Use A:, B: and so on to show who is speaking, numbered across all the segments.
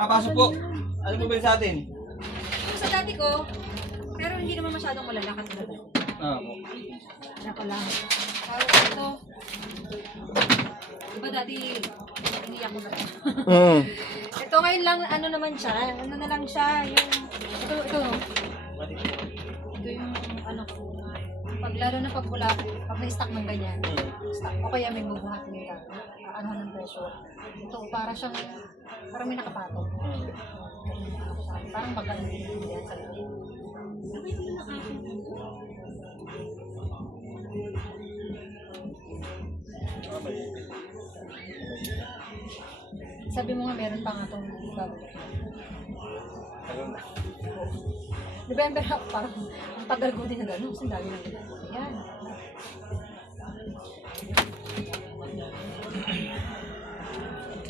A: Papasok po. Ano po ba yun sa atin?
B: Yung sa dati ko, pero hindi naman masyadong malala katulad dati.
A: Ah, po.
B: Wala ko lang. Parang ito, diba dati, iniyak ko na.
A: Mm.
B: ito ngayon lang, ano naman siya, ano na lang siya, yung, ito, ito, ito yung, ano ko, pag lalo na pag wala, pag na-stuck ng ganyan, stuck, o kaya may magbuhat ng ka, ano ng pressure. Ito, para siyang, parang may nakapatong. Parang bagal yan sa loob. Sabi mo nga meron pa nga itong bago. November, parang ang tagal ko din na gano'n. Kasi dami ng ginagawa. Yan.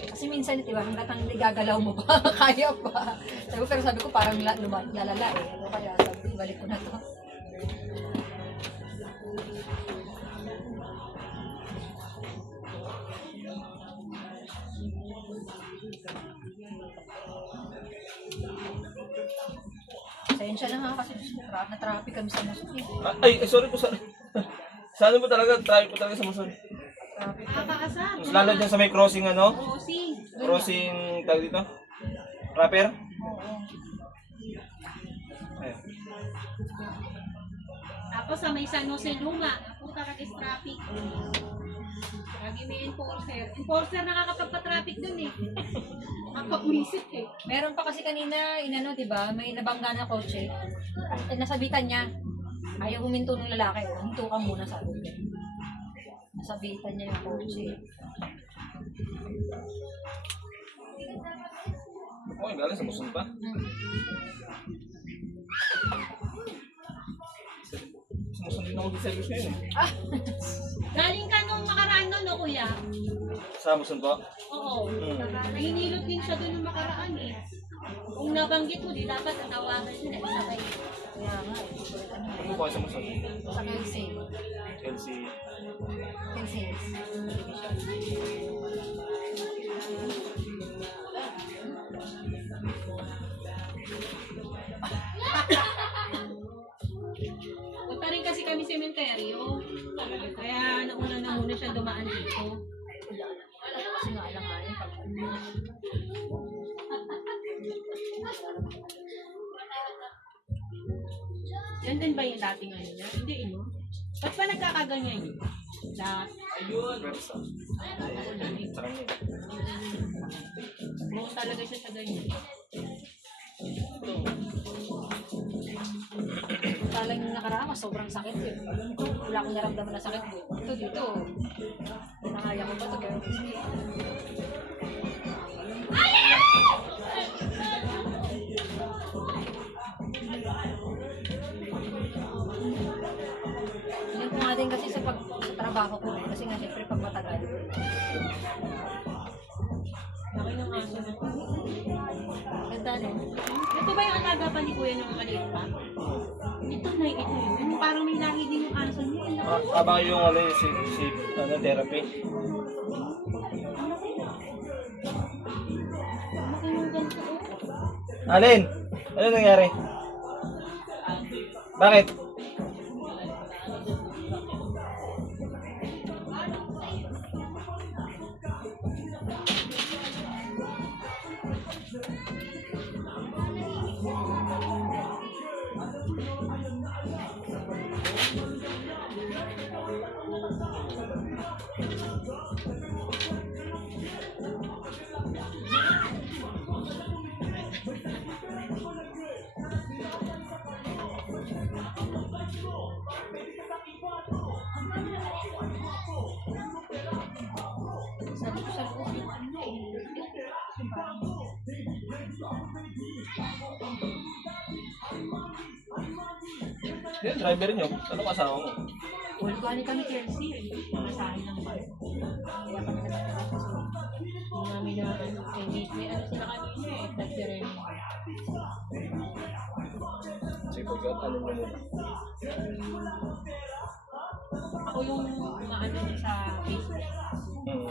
B: Kasi minsan, di ba, hanggat ang gagalaw mo pa, kaya pa. Sabi pero sabi ko, parang lalala eh. Ano kaya, sabi balik ko na to. Pasensya na nga kasi tra- na-traffic kami sa Musuki.
A: Ah, Ay, ay, sorry po, sorry. Sa ano po talaga? Try po talaga sa Muson.
B: Traffic.
A: Mas lalo dyan sa may crossing ano?
C: Crossing.
A: Crossing, tag dito? Rapper?
B: Oo.
A: Ayun.
C: Tapos sa may San Jose Luma, napunta ka traffic. Lagi may enforcer. Enforcer nakakapagpa-traffic dun eh. Nakapag-visit eh.
B: Meron pa kasi kanina, inano, di ba? May nabangga na kotse. Ay, nasabitan niya. Ayaw huminto ng lalaki. Huminto ka muna, sabi niya. Nasabitan niya yung kotse.
A: Okay, galing sa Muson pa.
B: Hmm.
A: Sa Muson din ako service ngayon eh.
C: Galing ka nung makaraan nun, no, kuya?
A: Sa Muson po?
C: Oo.
A: Hmm.
C: Nahinilot din siya dun nung makaraan eh. Kung nabanggit mo, di dapat tatawagan siya na isabay.
B: Kaya nga, ano
A: Ano po kayo sa Muson?
B: sa Kelsey.
A: Chelsea.
B: Kelsey.
C: Sementeryo. Kaya nauna na muna siya dumaan dito.
B: Kasi nga, alam nga yun. Pag,
C: Yan din ba yung dating ano niya? Hindi, eh, no? Ba't ba nagkakaganyan yun? Lahat.
A: Kanya.
C: Buong talaga siya sa ganyan.
B: Talang yung nakaraan, mas sobrang sakit eh. Wala akong naramdaman na sakit eh. Ito dito, nakaya ko ba ito? Pero Hindi ko nga din kasi sa, pag, sa trabaho ko eh. Kasi nga siyempre pag matagal. Ganda no?
C: Ito ba yung alaga pa ni Kuya nung maliit pa? Ito na, ito yun. Parang may lahi din yung aso niya. Ang laki.
A: Ah, Habang yung ano yung si, si ano, therapy.
C: Oh.
A: Alin? Ano nangyari? Bakit? Driver niyo. Ano kasama mo?
B: Well, galing kami Chelsea eh. Masahin lang ba? Kaya kasi hindi namin na ano, eh, may, ano sila kanina eh, nagsiren.
A: Sige, pag ano mo muna.
C: Ako yung umaano niya sa Facebook.
A: Hmm.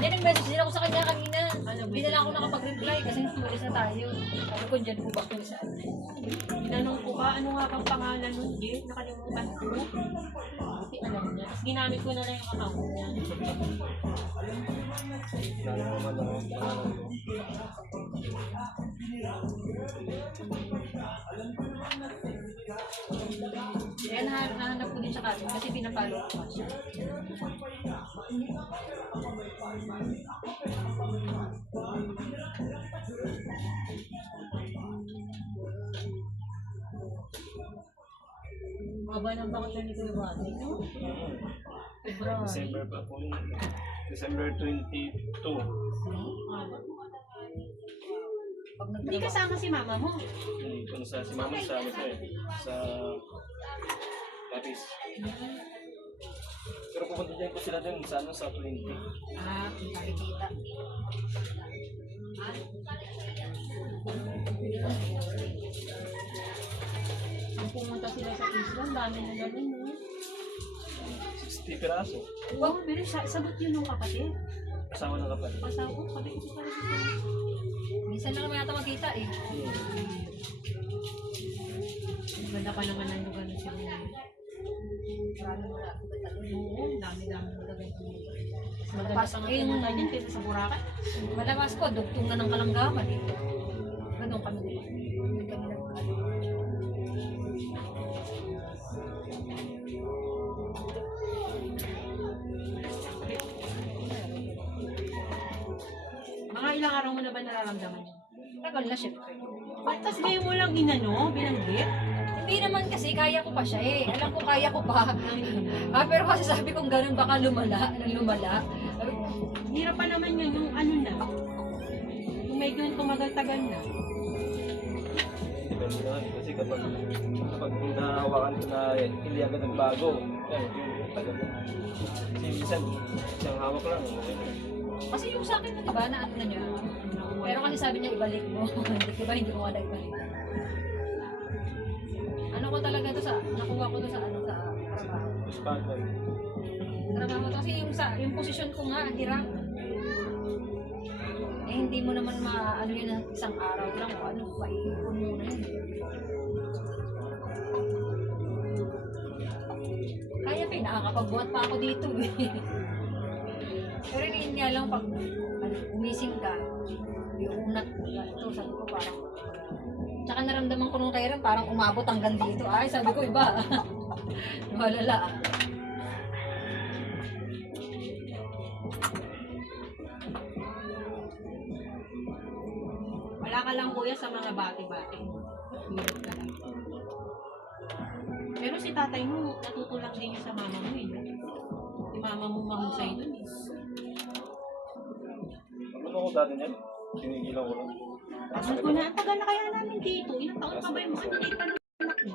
B: nag-message din ako sa kanya kanina. Hindi na lang ako nakapag-reply kasi tumalis na tayo. Sabi ko, dyan po ba kami sa ano?
C: Tinanong ko ba, ano nga bang pangalan nun, Jay? Nakalimutan ko. Buti alam niya. Tapos ginamit ko na lang yung account niya.
A: Lalo naman ako. pangalan ko.
B: Kaya nahanap, ko din siya kasi pinapalo ko siya.
C: Maba ng bakasyon ni Kuya Bati. no? February.
A: December pa po yun. December 22.
B: Pag
C: Hindi kasama si mama mo.
A: Hindi ko sa si Mama sa ano to eh. Sa Paris. Pupunta din po sila dun sa ano sa 20.
C: Ah,
B: Nakikita.
C: Ang pumunta sila sa Island, dami na ganun, no?
A: 60 piraso.
C: Wow, pero sa sagot yun ng kapatid.
A: Kasama ng kapatid.
C: Kasama ko, sabi ko sa kanila.
B: Minsan lang naman yata magkita eh.
C: Ganda pa naman ang lugar na siya. Dami-dami nga
B: eh, yung-
C: pumunta dyan kaysa sa Boracay.
B: Malabas ko, dugtong na ng kalanggaman eh. Ganun kami diba?
C: Mga ilang araw mo na ba nararamdaman?
B: Tagal na syempre.
C: Ba't tas ngayon mo lang inano, binanggit?
B: Hindi naman kasi kaya ko pa siya eh. Alam ko kaya ko pa. ah, pero kasi sabi kong ganun baka lumala, nang lumala.
C: Hirap pa naman yun, yung ano na. Yung medyo tumagal-tagal na.
A: Depende naman. Kasi kapag kapag nahawakan ko na hindi agad nagbago, yan, yung tagal na. Kasi minsan, isang hawak lang. okay na.
B: Kasi yung sa akin na diba, na ano na niya. Pero kasi sabi niya ibalik mo. Diba, hindi ko nga na ibalik. Ano ko talaga to sa, nakuha ko to sa ano sa trabaho.
A: Responder.
B: Trabaho to kasi yung sa, yung posisyon ko nga, hirap. Eh hindi mo naman ma, ano yun, isang araw lang o ano, maiipon mo na yun. Kaya pa, nakakapagbuhat pa ako dito eh. Pero yun nga lang pag ano, umising ka, yung unat ko, ito sabi ko parang Tsaka naramdaman ko nung kailan parang umabot hanggang dito. Ay, sabi ko iba. Malala.
C: Wala ka lang kuya sa mga bati-bati. Hirap ka lang. Pero si tatay mo, natutulang din yun sa mama mo eh. Si mama mo mahusay dun eh.
A: Ano ko dati niyan? Sinigilan ko lang.
C: Sabi ko na, ang tagal na kaya namin dito. Ilang taon pa ba yung mga anak mo?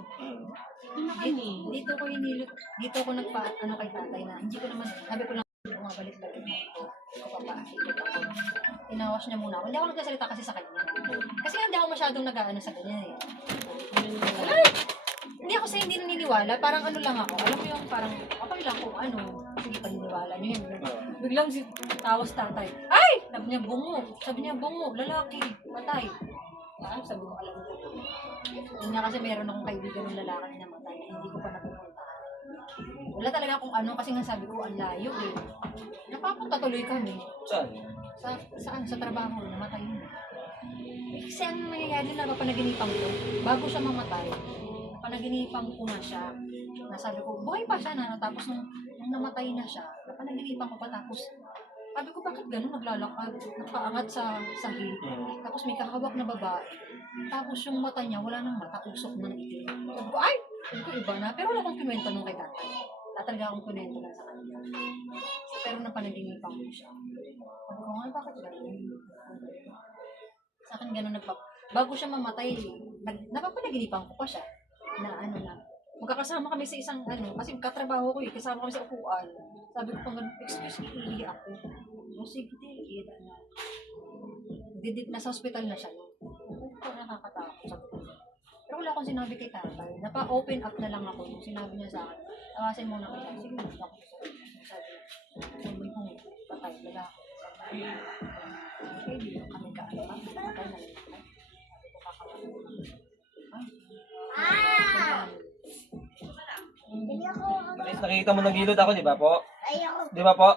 C: Doon na kami.
B: Dito ko hinilot, dito ko nagpa, ano kay tatay na, hindi ko naman, sabi ko lang, bumabalik-balik dito. Ako papahilot ako. Tinawas niya muna ako. Hindi ako nagsasalita kasi sa kanya. Kasi hindi ako masyadong nag-ano sa kanya eh. Ay! Hindi ako sa hindi naniniwala. Parang ano lang ako. Alam mo yung parang, okay lang kung ano. Hindi pa niniwala niyo yun. Biglang si tawas tatay. Ay! Sabi niya, bungo. Sabi niya, bungo. Lalaki. Patay. Ah, sabi ko, alam ko. Yun nga kasi meron akong kaibigan ng lalaki na namatay na hindi ko pa napupuntahan. Wala talaga akong ano kasi nga sabi ko, ang layo eh. Napapunta tuloy kami.
A: Saan?
B: Sa, saan? Sa trabaho. Namatay yun. Eh, Kasi ang nangyayari na napanaginipan ko, bago siya mamatay, napanaginipan ko na siya. Nasabi ko, buhay pa siya na. Tapos nung, nung namatay na siya, napanaginipan ko pa tapos, sabi ko, bakit ganun naglalakad? Nakaangat sa sahig.
A: Hmm.
B: Tapos may kahawak na babae. Tapos yung mata niya, wala nang mata, usok na itim. Sabi ko, ay! Sabi ko, iba na. Pero wala akong kinuwento nung kay tatay. Tatalaga akong kinuwento lang sa kanya. Pero napanaginipan ko siya. Sabi ko, ay, bakit ganun? Sa akin ganun nagpap... Bago siya mamatay, nag, napapanaginipan ko pa siya. Na ano na, magkakasama kami sa isang ano, kasi katrabaho ko eh, kasama kami sa upuan. Sabi ko pang ganun, excuse me, iihi ako. O sige, iihi na. Didip na sa hospital na siya. Ako nakakatakot. Sabi ko. Pero wala akong sinabi kay tatay. Napa-open up na lang ako. Yung sinabi niya sa akin, tawasin mo na kita. Sige, hindi ako. Sabi, sabi mo patay, lalaki. Eh, di ko kami kaano. Ah, patay na lang. Sabi ko kakawala. Ah!
A: Least nakikita mo nagilod ako, di ba po? Di ba po?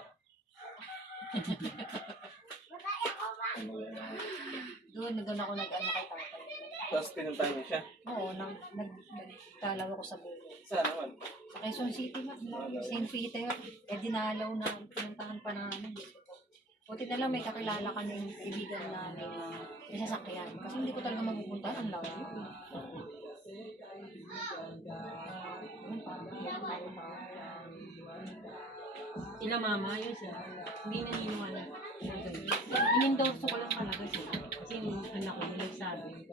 B: Doon, doon ako nag-ano kay tatay.
A: Tapos pinuntahan mo siya.
B: Oo, nag, nag, nagdalaw ako sa bulo.
A: Saan naman?
B: Sa Quezon City na, St. Peter, eh dinalaw na, pinuntahan pa namin. Buti na lang may kakilala kaming kaibigan na may sasakyan. Kasi hindi ko talaga mapupunta, ang layo. Hindi tayo ma-
C: Sila mama, yun siya. Hindi naniniwala. In-endorse ko lang talaga siya. Kasi yung anak ko, nagsabi.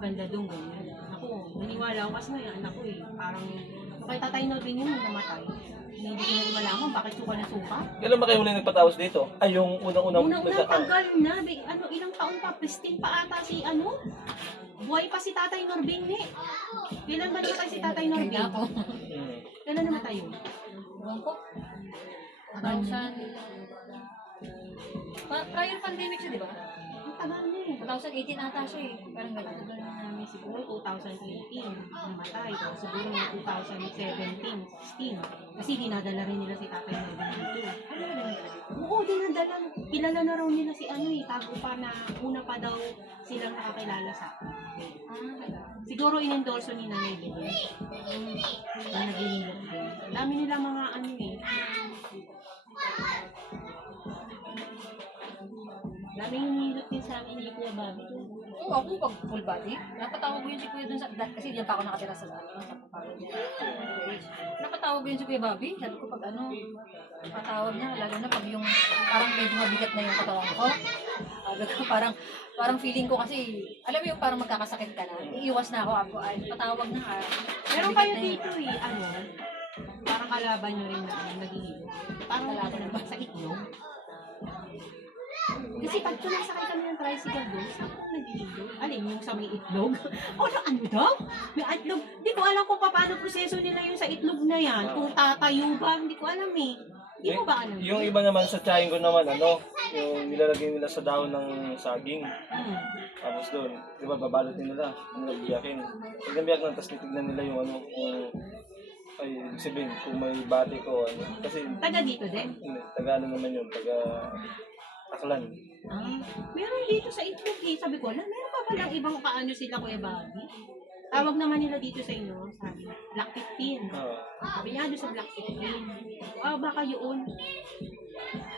C: Ganda doon, ganyan. Ako, naniwala ako kasi yung anak ko eh. Parang, kay tatay Norbin yun yung namatay. Hindi ko na malaman bakit suka na suka.
A: Kailan ba kayo huli nagpatawas dito? Ay, yung unang-unang... Ah,
C: tagal na. Ano, ilang taon pa, pristine pa ata si ano? Buhay pa si Tatay Norbin eh. Kailan ba namatay si Tatay Norbin?
B: Kaya ako.
A: Hmm.
C: Kailan namatay yun?
B: Ko. 2000... Pa- prior pandemic siya, di ba?
C: Ang tagal na eh.
B: 2018 ata siya eh. Parang gano'n.
C: Tagal na namin siguro 2018 namatay. Tapos siguro mga 2017, 16. Kasi dinadala rin nila si Tatay Norbin dito.
B: Ano talaga?
C: Oo, dinadala. Kilala na raw nila si ano eh. Tago pa na una pa daw silang nakakilala sa akin.
B: Ah.
C: Siguro in-endorso ni Nanay din. Na naghihilot din. Dami nila mga ano eh. Dami hinihilot din sa amin ni Kuya Bobby.
B: Oo, ako pag full body. Napatawag ko yun si Kuya dun sa... da- Kasi diyan pa ako nakatira sa ano, sa Papalo. Napatawag ko yun si Kuya Bobby. Sabi ko pag ano, patawag niya, lalo na pag yung parang medyo mabigat na yung katawan ko. Sabi ko, parang, parang feeling ko kasi, alam mo yung parang magkakasakit ka na. Iiwas na ako. Ako, ay, patawag na ha.
C: Meron
B: Mabigat
C: kayo dito eh, ano, parang kalaban nyo rin na ano, naghihilot. Parang kalaban ba sa itlog? Kasi pag sumasakay kami ng tricycle doon, saan ko? Alin, yung sa may itlog? o na ano daw? May itlog? Hindi ko alam kung paano proseso nila yung sa itlog na yan. Kung tatayo ba, hindi ko alam eh. Hindi mo ba alam?
A: Yung iba naman sa tsahin ko naman, ano, yung nilalagay nila sa dahon ng saging.
C: Hmm.
A: Tapos doon, di ba, babalot nila, nagbiyakin. Pag nabiyak na, tapos titignan nila yung ano, kung, ay, ibig sabihin, kung may bati ko, ano. Kasi,
C: Taga dito din.
A: hindi, taga ano naman yun, taga Aklan.
C: Ah, meron dito sa itlog eh. Sabi ko, alam, meron pa palang ibang kaano sila Kuya Bobby? Tawag naman nila dito sa inyo, sabi, Black 15.
A: Oo.
C: Sabi niya, doon sa Black 15. Ah, baka yun.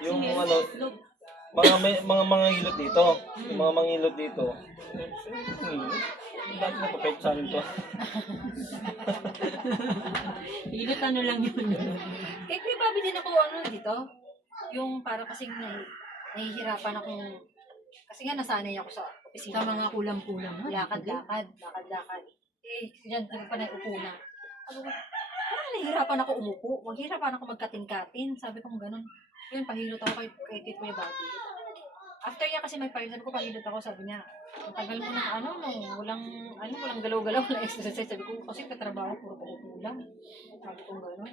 A: yung
C: Sige,
A: ano,
C: itlog.
A: mga may, mga mga hilot dito, yung mga mga hilot dito, hmm, bakit na papet sa amin to?
C: Hilot ano lang yun.
B: Kay Kuya Bobby din ako ano dito. Yung para kasing nahi- nahihirapan ako. Kasi nga nasanay ako sa
C: sa
B: opisina.
C: mga kulam-kulam. ha?
B: Lakad-lakad, lakad-lakad. Eh, diyan, hindi pa naupo na. Ano ba? Parang nahihirapan ako umupo. Maghihirapan ako magkatin-katin. Sabi ko ganun. Yun, pahilot ako kay, kay Tito Kuya Bobby. After niya kasi may pahilot, sabi ko pahilot ako, sabi niya, ang tagal mo na ano, no, walang, ano, walang galaw-galaw na exercise. Sabi ko, kasi katrabaho, puro pumupo lang. Sabi ko ganun.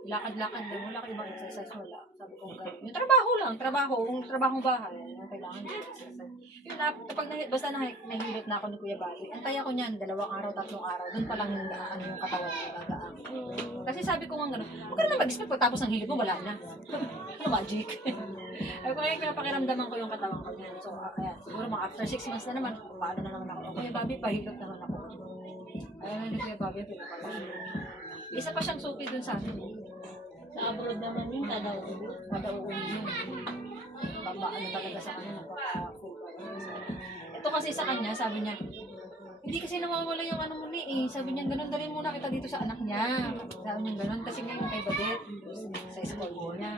B: Lakad-lakad lang, wala kang ibang exercise, wala. Sabi ko ganun. Yung trabaho lang, trabaho, kung trabaho bahay, yung kailangan yung exercise. Yun na, kapag na, basta na, nahihilot na ako ni Kuya Bali, antay ako niyan, dalawang araw, tatlong araw, doon pa lang yung ano yung katawan ko, nagaan. Kasi sabi ko nga gano'n, huwag ka na mag-expect pagtapos ng hilot mo, wala na. ano magic? Ay, kung ngayon pinapakiramdaman ko yung katawan ko niyan. So, uh, ayan, siguro mga after six months na naman, paano na naman ako. Kuya Bobby, pahilot naman ako. Ayun na ni Kuya Bobby, pinapalahilot. Isa pa siyang suki dun sa atin. eh.
C: Sa abroad naman yun, kada ulo.
B: Kada uuwi yun. Baba, ano talaga sa kanya, napaka-full. Ito kasi sa kanya, sabi niya, hindi kasi nawawala yung ano mo ni eh. Sabi niya, ganun dalhin muna kita dito sa anak niya. Sabi niya, ganun. Kasi ngayon kay Badet, sa school niya.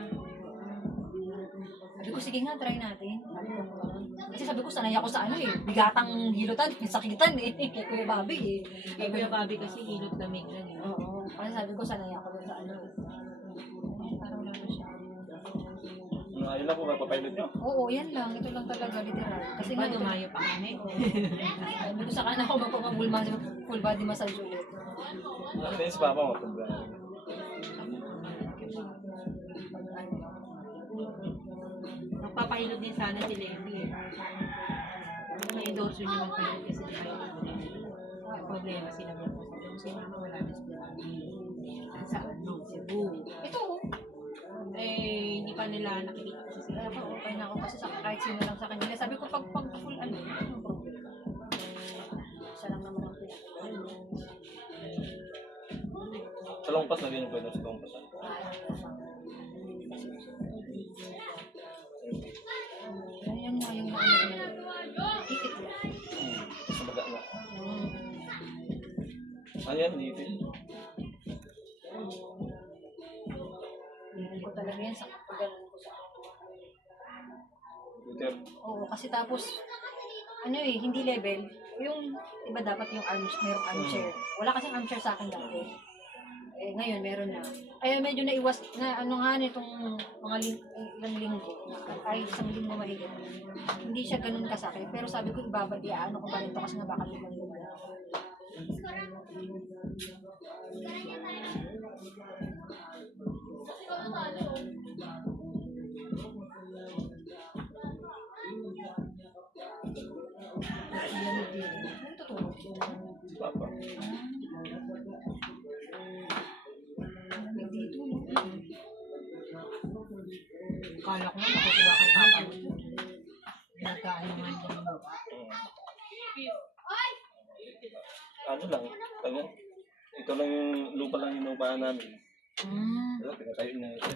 B: Sabi ko, sige nga, try natin. Sabi ko, ganun. Kasi sabi ko, sanay ako sa ano eh. Bigatang hilutan, sakitan eh. Kay Kuya Bobby eh.
C: Kay Kuya Bobby kasi hilot lamig lang eh.
B: Oo. Kasi sabi ko, sanay ako dun sa ano eh. Parang wala na siya.
A: Ano, ayun lang po, mapapilot nyo.
B: Oo, yan lang. Ito lang talaga, literal. Kasi
C: Kasi
B: nga,
C: ba dumayo pa kami?
B: Sabi ko sa kanan ako magpapabul full body massage ulit.
A: Ano si Papa, matanda.
C: Magpapahilot din sana si Levi. eh. May endorse yun naman pa kasi di ba yung problema sila mo. Yung si mama wala na sila. Sa ano, Cebu.
B: Ito, oh.
C: Eh, hindi pa nila nakikita kasi sila.
B: Ako, okay na ako kasi sa kahit sino lang sa kanya. Sabi ko, pag, pag full, ano, ano problem? Siya lang naman ang pinaka.
A: Sa longpas, lagyan ko yun sa longpas. Yan? Dito yun.
B: Hindi ko talaga yan sa kapagalan ko sa
A: Twitter.
B: Oo, kasi tapos, ano eh, hindi level. Yung, iba dapat yung arms, merong armchair. Wala kasing armchair sa akin dati. Eh, ngayon, meron na. Kaya medyo naiwas, na ano nga nitong mga ling, ilang linggo, kahit isang linggo mahigit. Hindi siya ganun kasakit. Pero sabi ko, ibabad, ano ko pa rin to kasi nga baka biglang lumala. Lamig
A: lupaan namin.
B: Mm.
A: Wala, pinatayo na ito.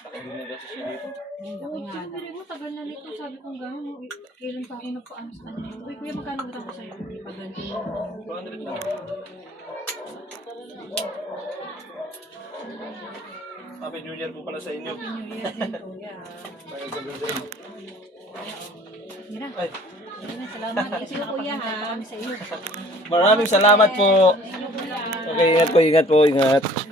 A: Laki din niya dito.
B: Oo, siyempre mo, tagal na nito. Sabi ko gano'n, no, kailan pa ako nagpaano sa kanya. Uy, kuya, magkano ba ko sa'yo? Hindi pa ganito.
A: 200 lang. Happy New Year po pala sa inyo.
B: New Year din, kuya.
A: Ay, yun.
B: Mira,
A: Ay,
B: salamat. Kasi
C: Kuya, ha?
B: Sa
A: maraming salamat po. Okay, ingat po, ingat po, ingat.